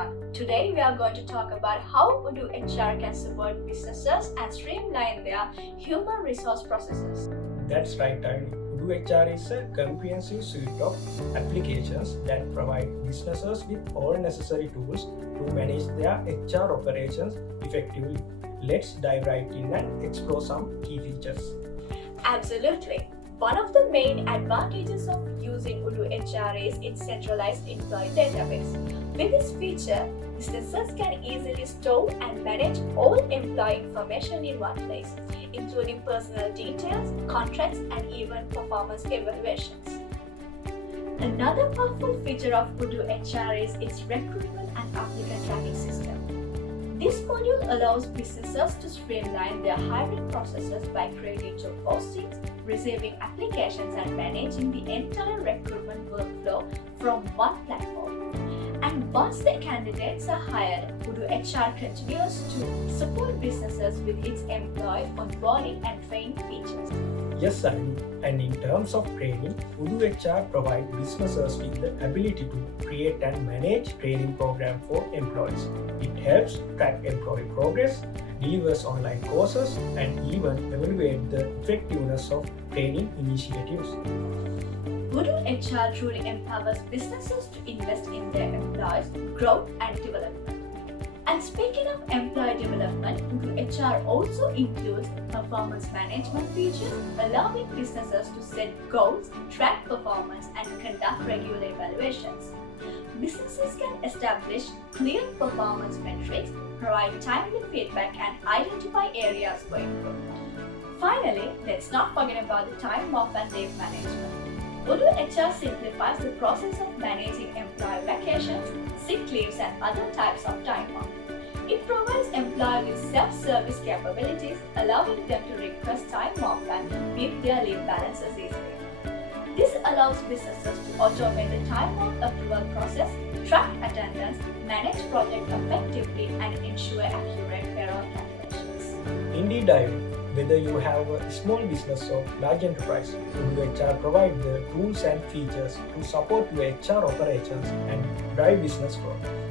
everyone. Today we are going to talk about how Odoo HR can support businesses and streamline their human resource processes. That's right, Tiny. Odoo HR is a comprehensive suite of applications that provide businesses with all necessary tools to manage their HR operations effectively. Let's dive right in and explore some key features. Absolutely. One of the main advantages of using Odoo HR is its centralized employee database. With this feature, businesses can easily store and manage all employee information in one place, including personal details, contracts, and even performance evaluations. Another powerful feature of Odoo HR is its recruitment and applicant tracking system. This module allows businesses to streamline their hiring processes by creating job postings, receiving applications, and managing the entire recruitment workflow from one platform. And once the candidates are hired, Odoo HR continues to support businesses with its employee onboarding and training features. Yes, Sunny. And in terms of training, Odoo HR provides businesses with the ability to create and manage training programs for employees. It helps track employee progress, delivers online courses, and even evaluate the effectiveness of training initiatives. Odoo HR truly empowers businesses to invest in their employees' growth and development. And speaking of employee development, Odoo HR also includes performance management features, allowing businesses to set goals, track performance, and conduct regular evaluations. Businesses can establish clear performance metrics, provide timely feedback, and identify areas for improvement. Finally, let's not forget about the time off and leave management. Odoo HR simplifies the process of managing employee vacations, sick leaves, and other types of time off. It provides employees with self-service capabilities, allowing them to request time off and view their leave balances easily. This allows businesses to automate the time off approval process, track attendance, manage projects effectively, and ensure accurate payroll calculations. Indeed, David. Whether you have a small business or large enterprise, Odoo HR provides the tools and features to support your HR operations and drive business growth.